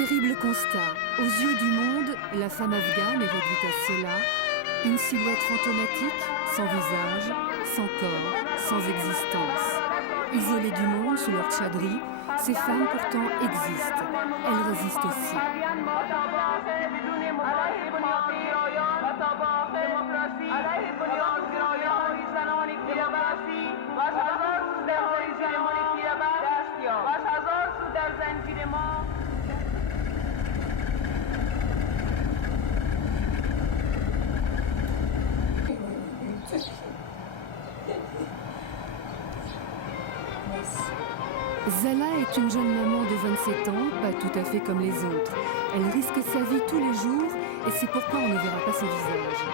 Terrible constat. Aux yeux du monde, la femme afghane est réduite à cela. Une silhouette fantomatique, sans visage, sans corps, sans existence. Isolées du monde sous leur tchadri, ces femmes pourtant existent. Elles résistent aussi. Zala est une jeune maman de 27 ans, pas tout à fait comme les autres. Elle risque sa vie tous les jours et c'est pourquoi on ne verra pas ses visages.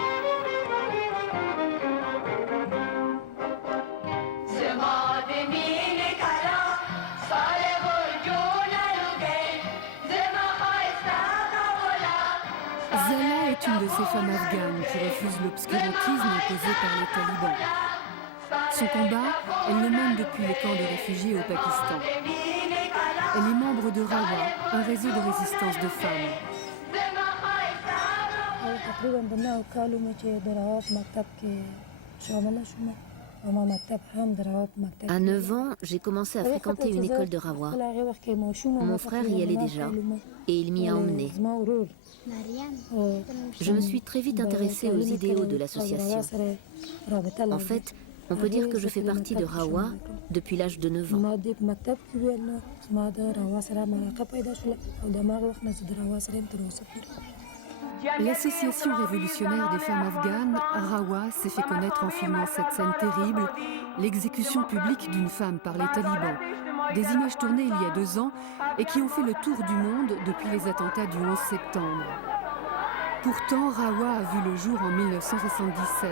Zala est une de ces femmes afghanes qui refusent l'obscurantisme imposé par les talibans. Son combat, elle le mène depuis le camp de réfugiés au Pakistan. Elle est membre de Rawa, un réseau de résistance de femmes. À 9 ans, j'ai commencé à fréquenter une école de Rawa. Mon frère y allait déjà et il m'y a emmené. Je me suis très vite intéressée aux idéaux de l'association. En fait, on peut dire que je fais partie de Rawa depuis l'âge de 9 ans. L'association révolutionnaire des femmes afghanes, Rawa, s'est fait connaître en filmant cette scène terrible, l'exécution publique d'une femme par les talibans. Des images tournées il y a 2 ans et qui ont fait le tour du monde depuis les attentats du 11 septembre. Pourtant, Rawa a vu le jour en 1977,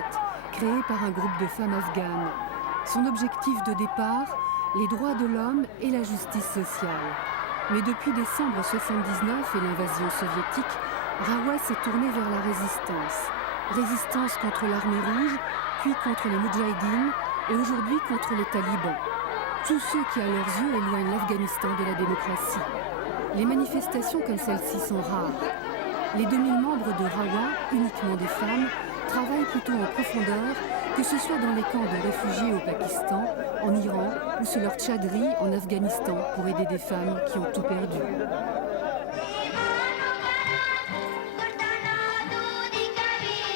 créé par un groupe de femmes afghanes. Son objectif de départ, les droits de l'homme et la justice sociale. Mais depuis décembre 1979 et l'invasion soviétique, Rawa s'est tourné vers la résistance. Résistance contre l'armée rouge, puis contre les moudjahidines et aujourd'hui contre les talibans. Tous ceux qui, à leurs yeux, éloignent l'Afghanistan de la démocratie. Les manifestations comme celle-ci sont rares. Les 2000 membres de Rawa, uniquement des femmes, travaillent plutôt en profondeur, que ce soit dans les camps de réfugiés au Pakistan, en Iran ou sous leur tchadri en Afghanistan pour aider des femmes qui ont tout perdu.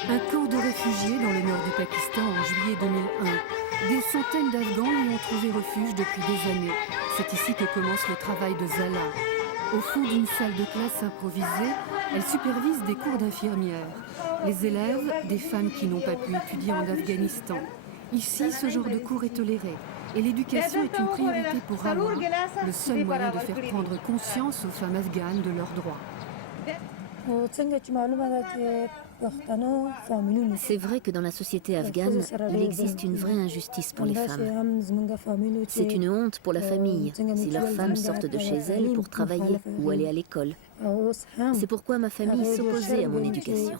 Un camp de réfugiés dans le nord du Pakistan en juillet 2001. Des centaines d'Afghans y ont trouvé refuge depuis des années. C'est ici que commence le travail de Zala. Au fond d'une salle de classe improvisée, elle supervise des cours d'infirmières. Les élèves, des femmes qui n'ont pas pu étudier en Afghanistan. Ici, ce genre de cours est toléré. Et l'éducation est une priorité pour Rawa, le seul moyen de faire prendre conscience aux femmes afghanes de leurs droits. C'est vrai que dans la société afghane, il existe une vraie injustice pour les femmes. C'est une honte pour la famille si leurs femmes sortent de chez elles pour travailler ou aller à l'école. C'est pourquoi ma famille s'opposait à mon éducation.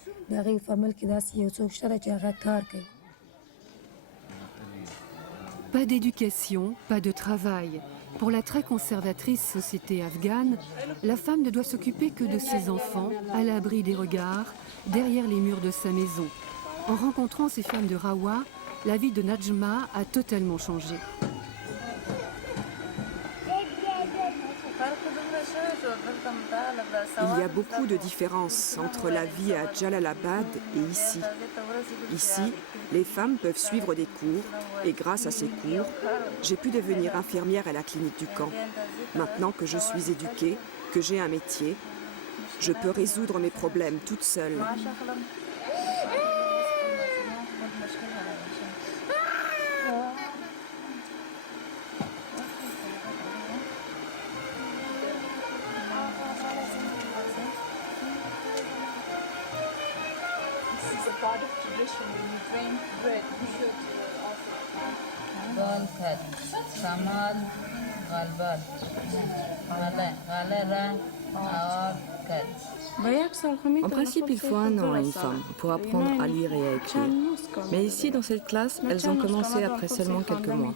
Pas d'éducation, pas de travail. Pour la très conservatrice société afghane, la femme ne doit s'occuper que de ses enfants, à l'abri des regards, derrière les murs de sa maison. En rencontrant ces femmes de Rawa, la vie de Najma a totalement changé. Il y a beaucoup de différences entre la vie à Jalalabad et ici. Ici, les femmes peuvent suivre des cours et grâce à ces cours, j'ai pu devenir infirmière à la clinique du camp. Maintenant que je suis éduquée, que j'ai un métier, je peux résoudre mes problèmes toute seule. En principe, il faut 1 an à une femme pour apprendre à lire et à écrire. Mais ici, dans cette classe, elles ont commencé après seulement quelques mois.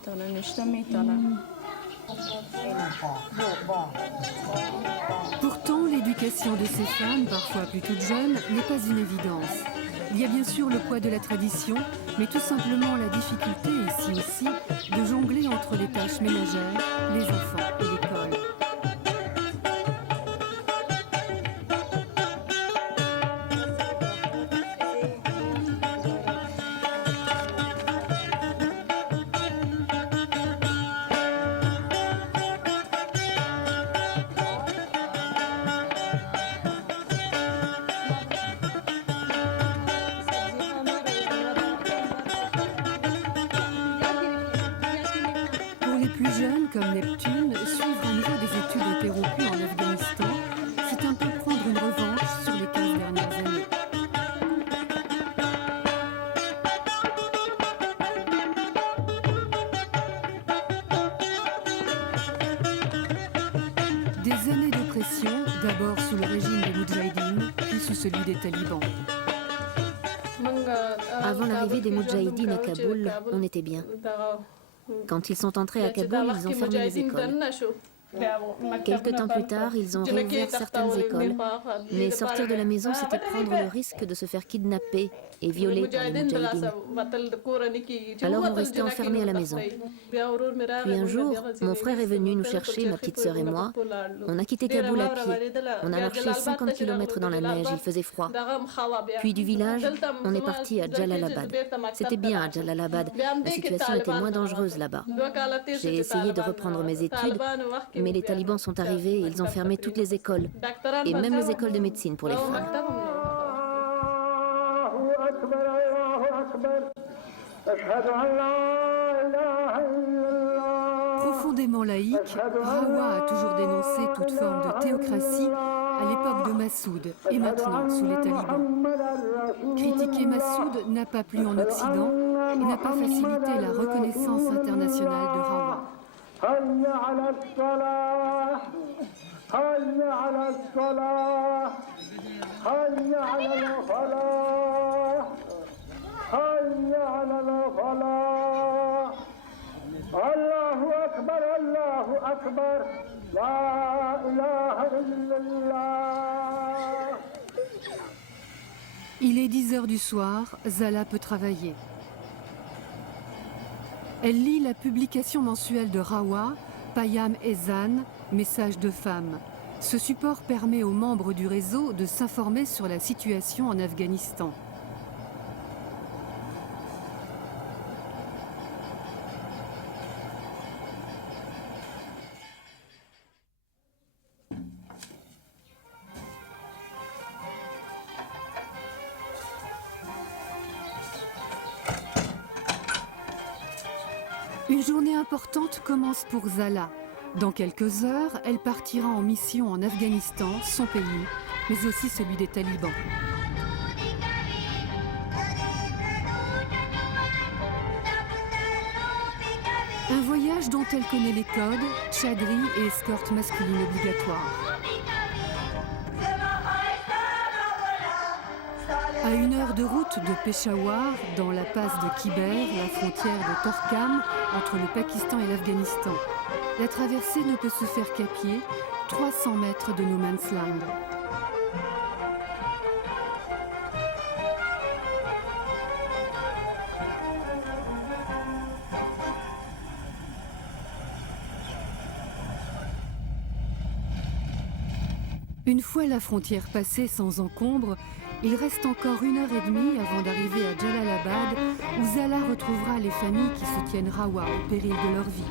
Pourtant, l'éducation de ces femmes, parfois plus toutes jeunes, n'est pas une évidence. Il y a bien sûr le poids de la tradition, mais tout simplement la difficulté, ici aussi, de jongler entre les tâches ménagères, les enfants et l'école. Comme Neptune, suivre à nouveau des études interrompues en Afghanistan, c'est un peu prendre une revanche sur les 15 dernières années. Des années d'oppression, d'abord sous le régime des Moudjahidines, puis sous celui des talibans. Avant l'arrivée des Moudjahidines à Kaboul, on était bien. Quand ils sont entrés à Kaboul, ils ont fermé les écoles. Quelque temps plus tard, ils ont réouvert certaines écoles, mais sortir de la maison, c'était prendre le risque de se faire kidnapper et violer par les Moudjahidines. Alors on restait enfermés à la maison. Puis un jour, mon frère est venu nous chercher, ma petite sœur et moi. On a quitté Kaboul à pied. On a marché 50 km dans la neige, il faisait froid. Puis du village, on est parti à Jalalabad. C'était bien à Jalalabad, la situation était moins dangereuse là-bas. J'ai essayé de reprendre mes études, mais les talibans sont arrivés et ils ont fermé toutes les écoles, et même les écoles de médecine pour les femmes. Profondément laïque, Rawa a toujours dénoncé toute forme de théocratie à l'époque de Massoud et maintenant sous les talibans. Critiquer Massoud n'a pas plu en Occident et n'a pas facilité la reconnaissance internationale de Rawa. هيا على الصلاة هيا على الصلاة هيا على الفلاح هيا على الفلاح الله أكبر الله أكبر لا إله إلا الله. Il est 10 heures du soir, Zala peut travailler. Elle lit la publication mensuelle de Rawa, Payam Ezan, Message de femmes. Ce support permet aux membres du réseau de s'informer sur la situation en Afghanistan. Une journée importante commence pour Zala. Dans quelques heures, elle partira en mission en Afghanistan, son pays, mais aussi celui des talibans. Un voyage dont elle connaît les codes, tchadri et escorte masculine obligatoire. À 1 heure de route de Peshawar, dans la passe de Khyber, la frontière de Torkham, entre le Pakistan et l'Afghanistan. La traversée ne peut se faire qu'à pied, 300 mètres de No Man's Land. Une fois la frontière passée sans encombre, il reste encore 1h30 avant d'arriver à Jalalabad, où Zala retrouvera les familles qui soutiennent Rawa au péril de leur vie.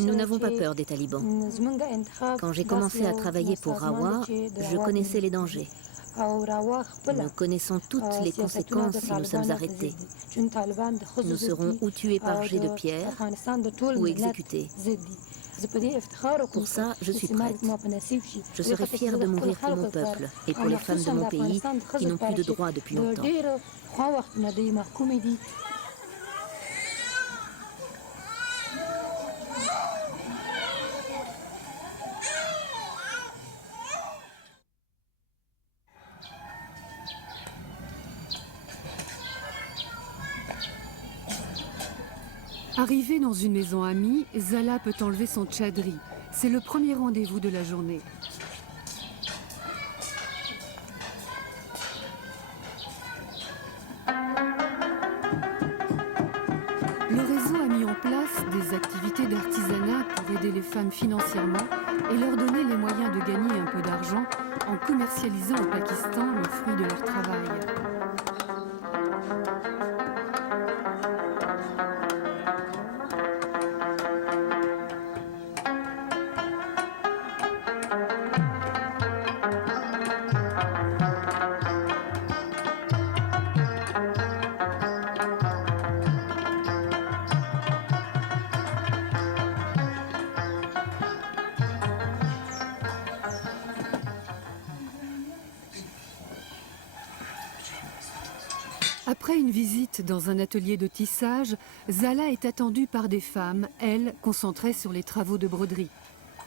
Nous n'avons pas peur des talibans. Quand j'ai commencé à travailler pour Rawa, je connaissais les dangers. Nous connaissons toutes les conséquences si nous sommes arrêtés. Nous serons ou tués par jet de pierre ou exécutés. Pour ça, je suis prête. Je serai fière de mourir pour mon peuple et pour les femmes de mon pays qui n'ont plus de droits depuis longtemps. Arrivée dans une maison amie, Zala peut enlever son tchadri. C'est le premier rendez-vous de la journée. Le réseau a mis en place des activités d'artisanat pour aider les femmes financièrement et leur donner les moyens de gagner un peu d'argent en commercialisant au Pakistan le fruit de leur travail. Après une visite dans un atelier de tissage, Zala est attendue par des femmes, elles, concentrées sur les travaux de broderie.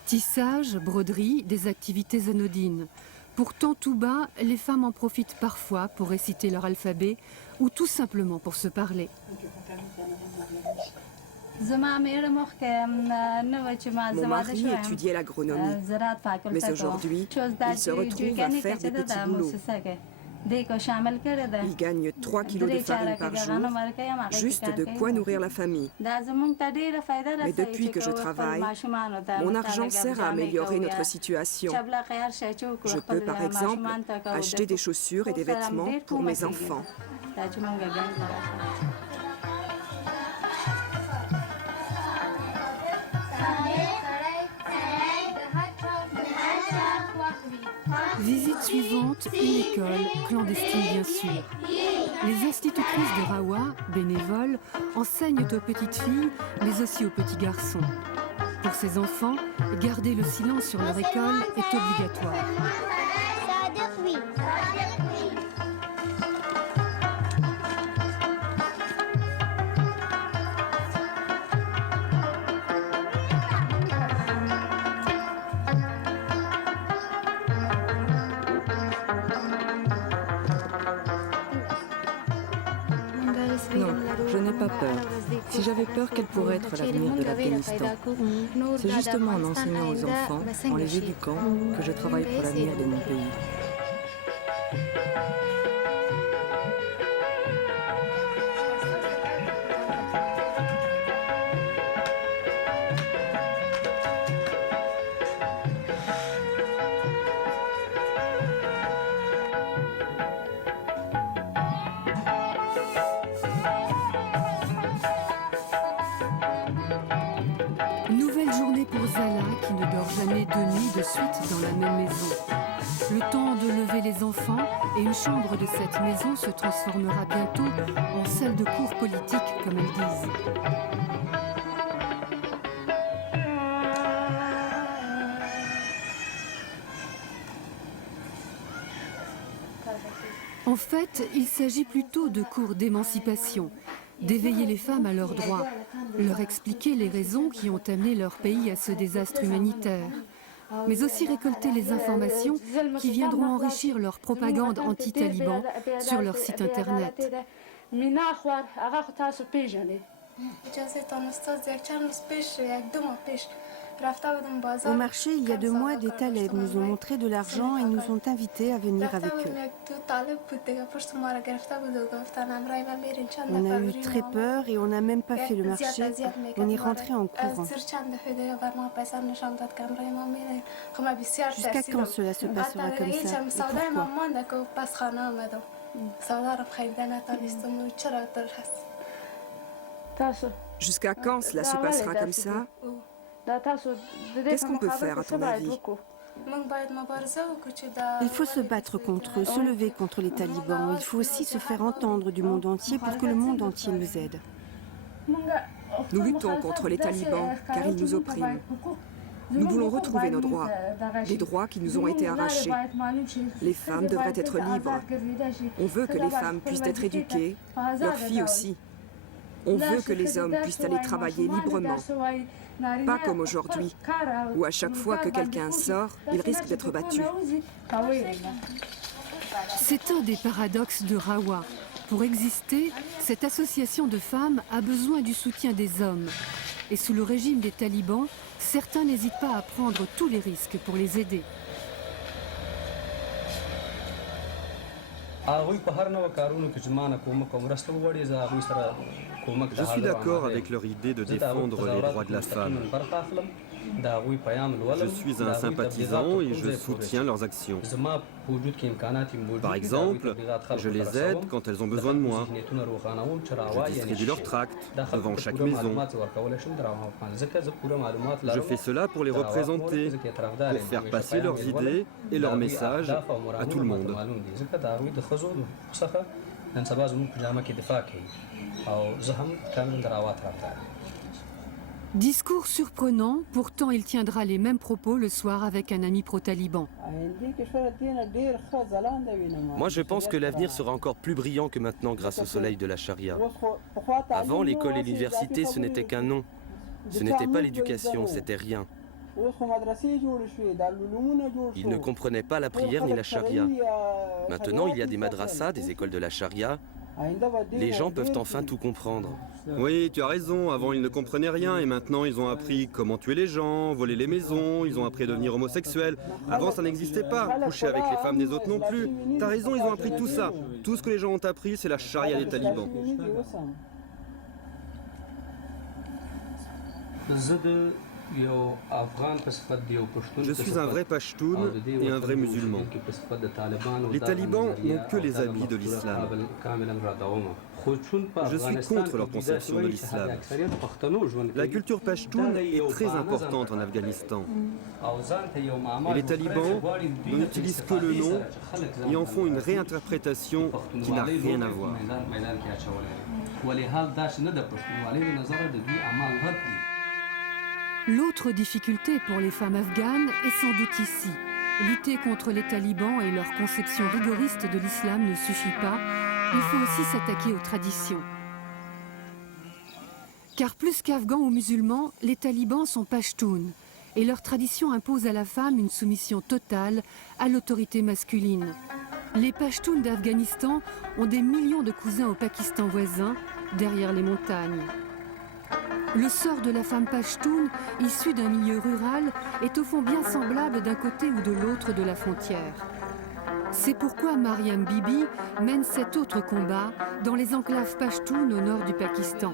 Tissage, broderie, des activités anodines. Pourtant, tout bas, les femmes en profitent parfois pour réciter leur alphabet ou tout simplement pour se parler. Mon mari étudiait l'agronomie, mais aujourd'hui, il se retrouve à faire des petits boulots. Il gagne 3 kilos de farine par jour, juste de quoi nourrir la famille. Mais depuis que je travaille, mon argent sert à améliorer notre situation. Je peux par exemple acheter des chaussures et des vêtements pour mes enfants. Visite suivante, une école, clandestine bien sûr. Les institutrices de Rawa, bénévoles, enseignent aux petites filles, mais aussi aux petits garçons. Pour ces enfants, garder le silence sur leur école est obligatoire. Non, je n'ai pas peur. Si j'avais peur, quel pourrait être l'avenir de l'Afghanistan? C'est justement en enseignant aux enfants, en les éduquant, que je travaille pour l'avenir de mon pays. Nouvelle journée pour Zala qui ne dort jamais 2 nuits de suite dans la même maison. Le temps de lever les enfants et une chambre de cette maison se transformera bientôt en salle de cours politique, comme elles disent. En fait, il s'agit plutôt de cours d'émancipation, d'éveiller les femmes à leurs droits, leur expliquer les raisons qui ont amené leur pays à ce désastre humanitaire, mais aussi récolter les informations qui viendront enrichir leur propagande anti-taliban sur leur site internet. Au marché, il y a 2 mois, des talibs nous ont montré de l'argent et nous ont invités à venir avec eux. On a eu très peur et on n'a même pas fait le marché. On est rentré en courant. Jusqu'à quand cela se passera comme ça et pourquoi? Jusqu'à quand cela se passera comme ça? Qu'est-ce qu'on peut faire à ton avis? Il faut se battre contre eux, se lever contre les talibans. Il faut aussi se faire entendre du monde entier pour que le monde entier nous aide. Nous luttons contre les talibans car ils nous oppriment. Nous voulons retrouver nos droits, des droits qui nous ont été arrachés. Les femmes devraient être libres. On veut que les femmes puissent être éduquées, leurs filles aussi. On veut que les hommes puissent aller travailler librement. Pas comme aujourd'hui, où à chaque fois que quelqu'un sort, il risque d'être battu. C'est un des paradoxes de Rawa. Pour exister, cette association de femmes a besoin du soutien des hommes. Et sous le régime des talibans, certains n'hésitent pas à prendre tous les risques pour les aider. Je suis d'accord avec leur idée de défendre les droits de la femme. Je suis un sympathisant et je soutiens leurs actions. Par exemple, je les aide quand elles ont besoin de moi. Je distribue leurs tracts devant chaque maison. Je fais cela pour les représenter, pour faire passer leurs idées et leurs messages à tout le monde. Discours surprenant, pourtant il tiendra les mêmes propos le soir avec un ami pro-taliban. Moi, je pense que l'avenir sera encore plus brillant que maintenant grâce au soleil de la charia. Avant, l'école et l'université, ce n'était qu'un nom. Ce n'était pas l'éducation, c'était rien. Ils ne comprenaient pas la prière ni la charia. Maintenant, il y a des madrasas, des écoles de la charia. Les gens peuvent enfin tout comprendre. Oui, tu as raison, avant ils ne comprenaient rien et maintenant ils ont appris comment tuer les gens, voler les maisons, ils ont appris à devenir homosexuels. Avant ça n'existait pas, coucher avec les femmes des autres non plus. T'as raison, ils ont appris tout ça. Tout ce que les gens ont appris, c'est la charia des talibans. Je suis un vrai Pashtoun et un vrai musulman. Les talibans n'ont que les habits de l'islam. Je suis contre leur conception de l'islam. La culture Pashtoun est très importante en Afghanistan. Et les talibans n'utilisent que le nom et en font une réinterprétation qui n'a rien à voir. L'autre difficulté pour les femmes afghanes est sans doute ici. Lutter contre les talibans et leur conception rigoriste de l'islam ne suffit pas. Il faut aussi s'attaquer aux traditions. Car plus qu'afghans ou musulmans, les talibans sont pashtuns. Et leur tradition impose à la femme une soumission totale à l'autorité masculine. Les pashtuns d'Afghanistan ont des millions de cousins au Pakistan voisin, derrière les montagnes. Le sort de la femme pashtoune, issue d'un milieu rural, est au fond bien semblable d'un côté ou de l'autre de la frontière. C'est pourquoi Mariam Bibi mène cet autre combat dans les enclaves pashtounes au nord du Pakistan.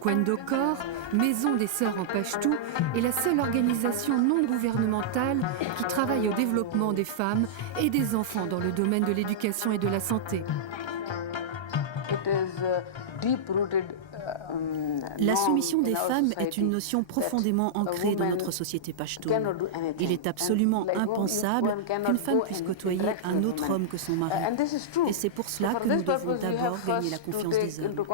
Kwendo Kor, maison des sœurs en pashtou, est la seule organisation non gouvernementale qui travaille au développement des femmes et des enfants dans le domaine de l'éducation et de la santé. La soumission des femmes est une notion profondément ancrée dans notre société pashtoune. Il est absolument impensable qu'une femme puisse côtoyer un autre homme que son mari. Et c'est pour cela que nous devons d'abord gagner la confiance des hommes.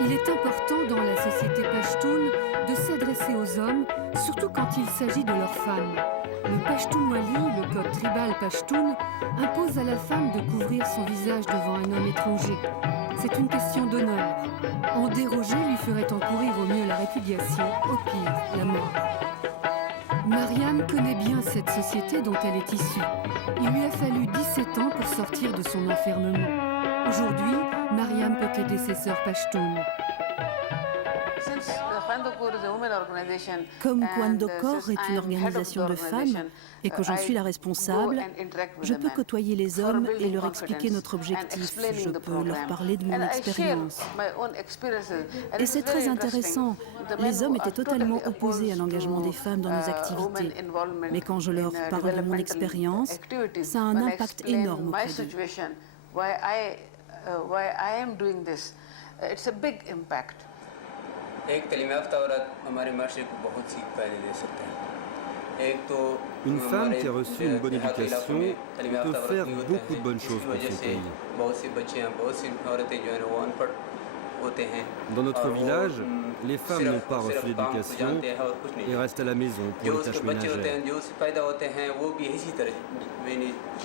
Il est important dans la société pashtoune de s'adresser aux hommes, surtout quand il s'agit de leurs femmes. Le Pashtunwali, le code tribal pashtoun, impose à la femme de couvrir son visage devant un homme étranger. C'est une question d'honneur. En déroger lui ferait encourir au mieux la répudiation, au pire la mort. Mariam connaît bien cette société dont elle est issue. Il lui a fallu 17 ans pour sortir de son enfermement. Aujourd'hui, Mariam peut aider ses sœurs pashtounes. Comme Kwendo Kor est une organisation de femmes et que j'en suis la responsable, je peux côtoyer les hommes et leur expliquer notre objectif. Je peux leur parler de mon expérience. Et c'est très intéressant. Les hommes étaient totalement opposés à l'engagement des femmes dans nos activités. Mais quand je leur parle de mon expérience, ça a un impact énorme auprès d'eux. Une femme qui a reçu une bonne éducation peut faire beaucoup de bonnes choses pour son pays. Dans notre village, les femmes n'ont pas reçu d'éducation et restent à la maison pour les tâches ménagères.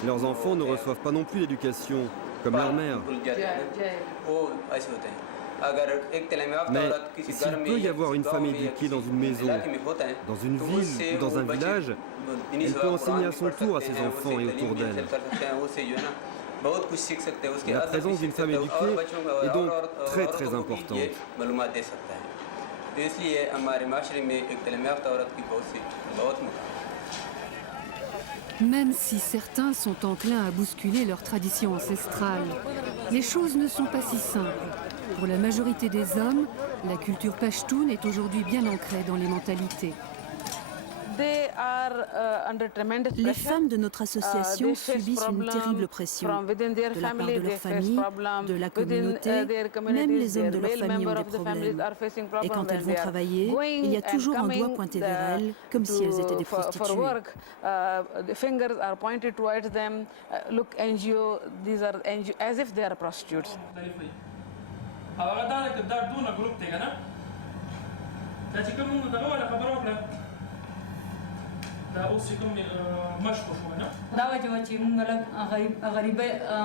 Leurs enfants ne reçoivent pas non plus d'éducation, comme leur mère. Mais s'il peut y avoir une femme éduquée dans une maison, dans une ville ou dans un village, elle peut enseigner à son tour à ses enfants et autour d'elle. La présence d'une femme éduquée est donc très très importante. Même si certains sont enclins à bousculer leurs traditions ancestrales, les choses ne sont pas si simples. Pour la majorité des hommes, la culture pachtoune est aujourd'hui bien ancrée dans les mentalités. Les femmes de notre association subissent une terrible pression de la part de leur famille, de la communauté, même les hommes de leur famille ont des problèmes. Et quand elles vont travailler, il y a toujours un doigt pointé vers elles, comme si elles étaient des prostituées.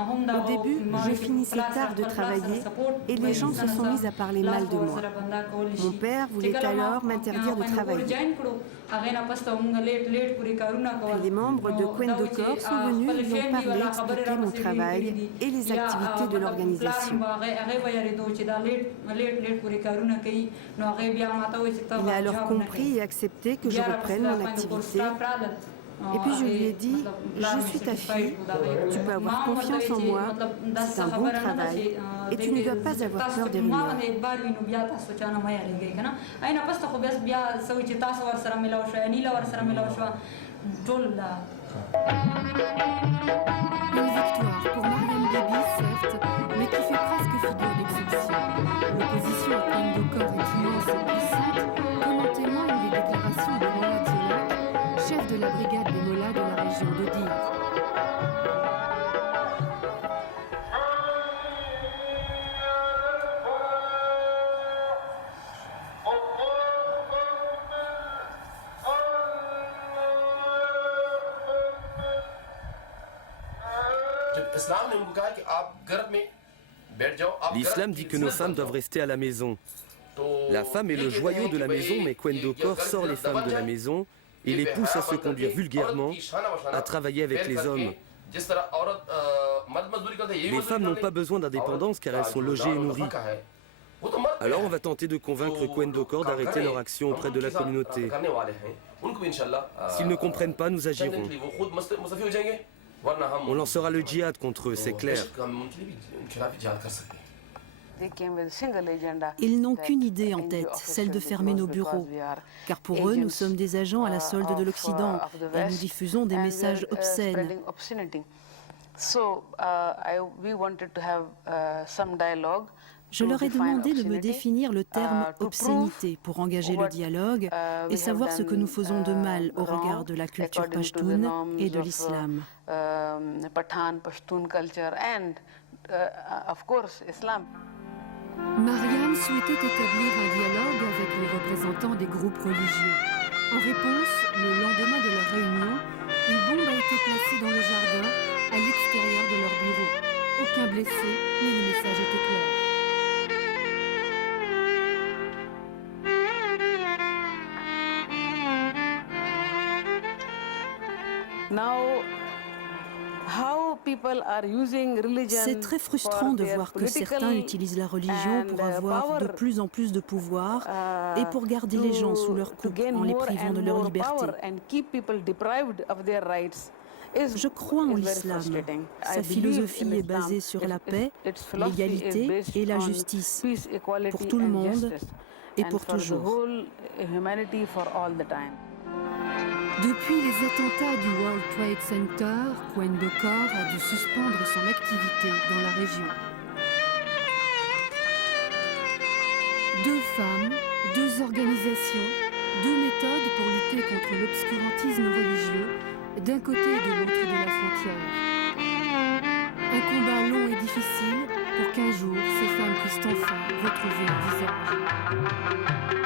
Au début, je finissais tard de travailler et les gens se sont mis à parler mal de moi. Mon père voulait alors m'interdire de travailler. Puis les membres de Kwendokor sont venus et ont parlé, expliqué mon travail et les activités de l'organisation. Il a alors compris et accepté que je reprenne mon activité. Et puis je lui ai dit, je suis ta fille, tu peux avoir confiance en moi, c'est un bon travail et tu ne dois pas avoir peur des rumeurs. Une victoire pour Mariam Bibi, certes, mais qui fait presque figure d'exception. L'opposition à Kwendokor est immense et puissante, comme en témoignent les déclarations de Mola Diolak, chef de la brigade des Mollahs de la région d'Odir. L'islam dit que nos femmes doivent rester à la maison. La femme est le joyau de la maison, mais Kwendokor sort les femmes de la maison et les pousse à se conduire vulgairement, à travailler avec les hommes. Les femmes n'ont pas besoin d'indépendance car elles sont logées et nourries. Alors on va tenter de convaincre Kwendokor d'arrêter leur action auprès de la communauté. S'ils ne comprennent pas, nous agirons. On lancera le djihad contre eux, c'est clair. Ils n'ont qu'une idée en tête, celle de fermer nos bureaux. Car pour eux, nous sommes des agents à la solde de l'Occident et nous diffusons des messages obscènes. Je leur ai demandé de me définir le terme obscénité pour engager le dialogue et savoir ce que nous faisons de mal au regard de la culture pachtoune et de l'islam. Mariam souhaitait établir un dialogue avec les représentants des groupes religieux. En réponse, le lendemain de leur réunion, une bombe a été placée dans le jardin, à l'extérieur de leur bureau. Aucun blessé, mais le message était clair. C'est très frustrant de voir que certains utilisent la religion pour avoir de plus en plus de pouvoir et pour garder les gens sous leur coupe en les privant de leur liberté. Je crois en l'islam. Sa philosophie est basée sur la paix, l'égalité et la justice pour tout le monde et pour toujours. Depuis les attentats du World Trade Center, Kwendokor a dû suspendre son activité dans la région. 2 femmes, 2 organisations, Deux méthodes pour lutter contre l'obscurantisme religieux, d'un côté et de l'autre de la frontière. Un combat long et difficile pour qu'un jour ces femmes puissent enfin retrouver un visage.